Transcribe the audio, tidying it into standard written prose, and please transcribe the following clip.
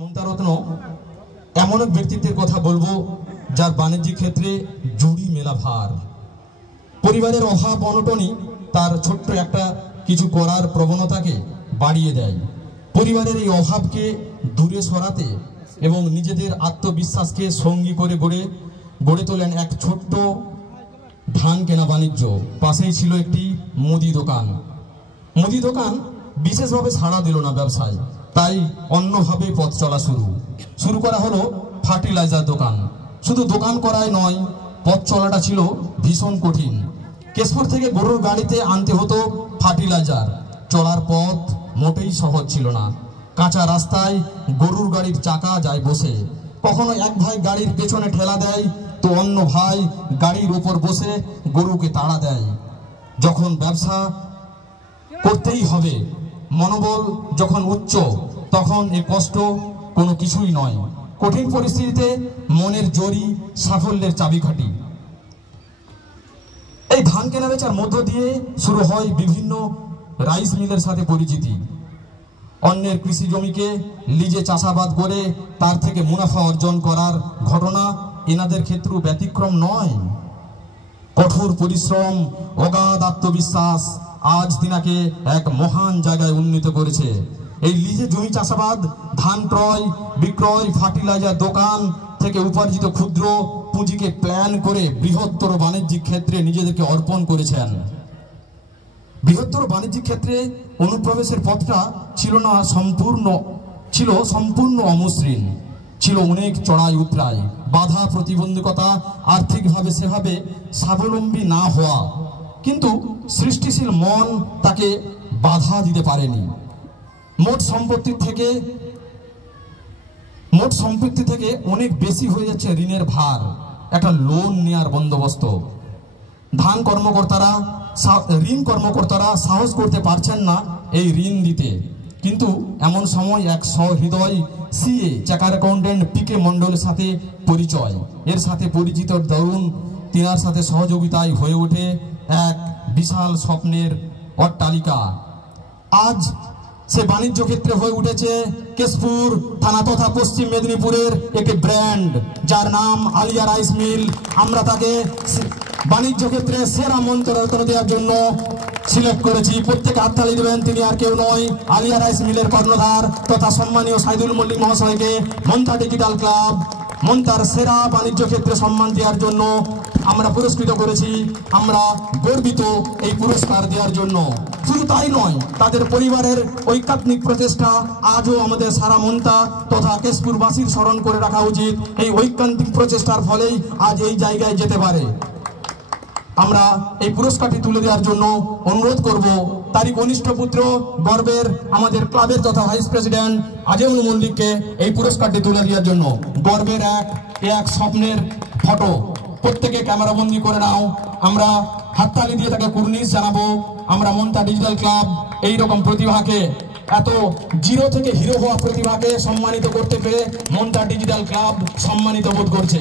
মমতারত্ন এমন এক ব্যক্তিত্বের কথা বলবো যার বাণিজ্যিক ক্ষেত্রে জুড়ি মেলা ভার। পরিবারের অভাব অনটনই তার ছোট্ট একটা কিছু করার প্রবণতাকে বাড়িয়ে দেয়। পরিবারের এই অভাবকে দূরে সরাতে এবং নিজেদের আত্মবিশ্বাসকে সঙ্গী করে গড়ে তোলেন এক ছোট্ট ধান কেনা বাণিজ্য। পাশেই ছিল একটি মুদি দোকান। মুদি দোকান বিশেষভাবে সাড়া দিল না ব্যবসায়, তাই অন্যভাবে পথ চলা শুরু করা হলো ফার্টিলাইজার দোকান। শুধু দোকান করাই নয়, পথ চলাটা ছিল ভীষণ কঠিন। কেশপুর থেকে গরুর গাড়িতে আনতে হতো ফার্টিলাইজার। চলার পথ মোটেই সহজ ছিল না। কাঁচা রাস্তায় গরুর গাড়ির চাকা যায় বসে। কখনো এক ভাই গাড়ির পেছনে ঠেলা দেয়, তো অন্য ভাই গাড়ির উপর বসে গরুকে তাড়া দেয়। যখন ব্যবসা করতেই হবে, মনোবল যখন উচ্চ, তখন এই কষ্ট কোনো কিছুই নয়। কঠিন পরিস্থিতিতে মনের জোরই সাফল্যের চাবিকাঠি। এই ধান কেনা বেচার মধ্য দিয়ে শুরু হয় বিভিন্ন রাইস মিলের সাথে পরিচিতি। অন্যের কৃষি জমিকে লিজে চাষাবাদ করে তার থেকে মুনাফা অর্জন করার ঘটনা এনাদের ক্ষেত্রেও ব্যতিক্রম নয়। কঠোর পরিশ্রম, অগাধ আত্মবিশ্বাস আজ তিনাকে এক মহান জায়গায় উন্নীত করেছে। এই লিজে জমি চাষাবাদ, ধান ক্রয় বিক্রয়, ফার্টিলাইজার দোকান থেকে উপার্জিত ক্ষুদ্র পুঁজিকে প্ল্যান করে বৃহত্তর বাণিজ্যিক ক্ষেত্রে নিজেদেরকে অর্পণ করেছেন। বৃহত্তর বাণিজ্যিক ক্ষেত্রে অনুপ্রবেশের পথটা ছিল সম্পূর্ণ অমসৃণ। ছিল অনেক চড়াই উতরাই, বাধা প্রতিবন্ধকতা, আর্থিকভাবে সেভাবে স্বাবলম্বী না হওয়া। কিন্তু সৃষ্টিশীল মন তাকে বাধা দিতে পারেনি। মোট সম্পত্তি থেকে অনেক বেশি হয়ে যাচ্ছে ঋণের ভার, একটা লোন নেওয়ার বন্দোবস্ত। ঋণ কর্মকর্তারা সাহস করতে পারছেন না এই ঋণ দিতে। কিন্তু এমন সময় এক সহৃদয় সিএ চার্টার্ড অ্যাকাউন্টেন্ট পিকে মণ্ডলের সাথে পরিচয়। এর সাথে পরিচিত দরুন তিনার সাথে সহযোগিতায় হয়ে ওঠে এক বিশাল স্বপ্নের অট্টালিকা। আজ সে বাণিজ্য ক্ষেত্রে হয়ে উঠেছে কেশপুর থানা তথা পশ্চিম মেদিনীপুরের একটি ব্র্যান্ড, যার নাম আলিয়া রাইস মিল। আমরা তাকে বাণিজ্য ক্ষেত্রে সেরা মন্ত্ররত্ন দেওয়ার জন্য সিলেক্ট করেছি। প্রত্যেকে হাততালি দেবেন। তিনি আর কেউ নয়, আলিয়া রাইস মিলের কর্ণধার তথা সম্মানীয় সাইদুল মল্লিক মহাশয়কে মন্তা ডিজিটাল ক্লাব মন্তার সেরা বাণিজ্য ক্ষেত্রে সম্মান দেওয়ার জন্য আমরা পুরস্কৃত করেছি। আমরা গর্বিত এই পুরস্কার দেওয়ার জন্য। শুধু তাই নয়, তাদের পরিবারের ঐকাত্মিক প্রচেষ্টা আজও আমাদের সারা মন্তা তথা কেশপুরবাসীর স্মরণ করে রাখা উচিত। এই ঐকান্তিক প্রচেষ্টার ফলেই আজ এই জায়গায় যেতে পারে। আমরা এই পুরস্কারটি তুলে দেওয়ার জন্য অনুরোধ করব তারই কনিষ্ঠ পুত্র, গর্বের আমাদের ক্লাবের তথা ভাইস প্রেসিডেন্ট আজিমুল মল্লিককে এই পুরস্কারটি তুলে দেওয়ার জন্য। গর্বের এক স্বপ্নের ফটো প্রত্যেকে ক্যামেরাবন্দি করে নাও। আমরা হাততালি দিয়ে তাকে কুর্নিশ জানাবো। আমরা মন্তা ডিজিটাল ক্লাব এইরকম প্রতিভাকে, এত জিরো থেকে হিরো হওয়া প্রতিভাকে সম্মানিত করতে পেরে মন্তা ডিজিটাল ক্লাব সম্মানিত বোধ করছে।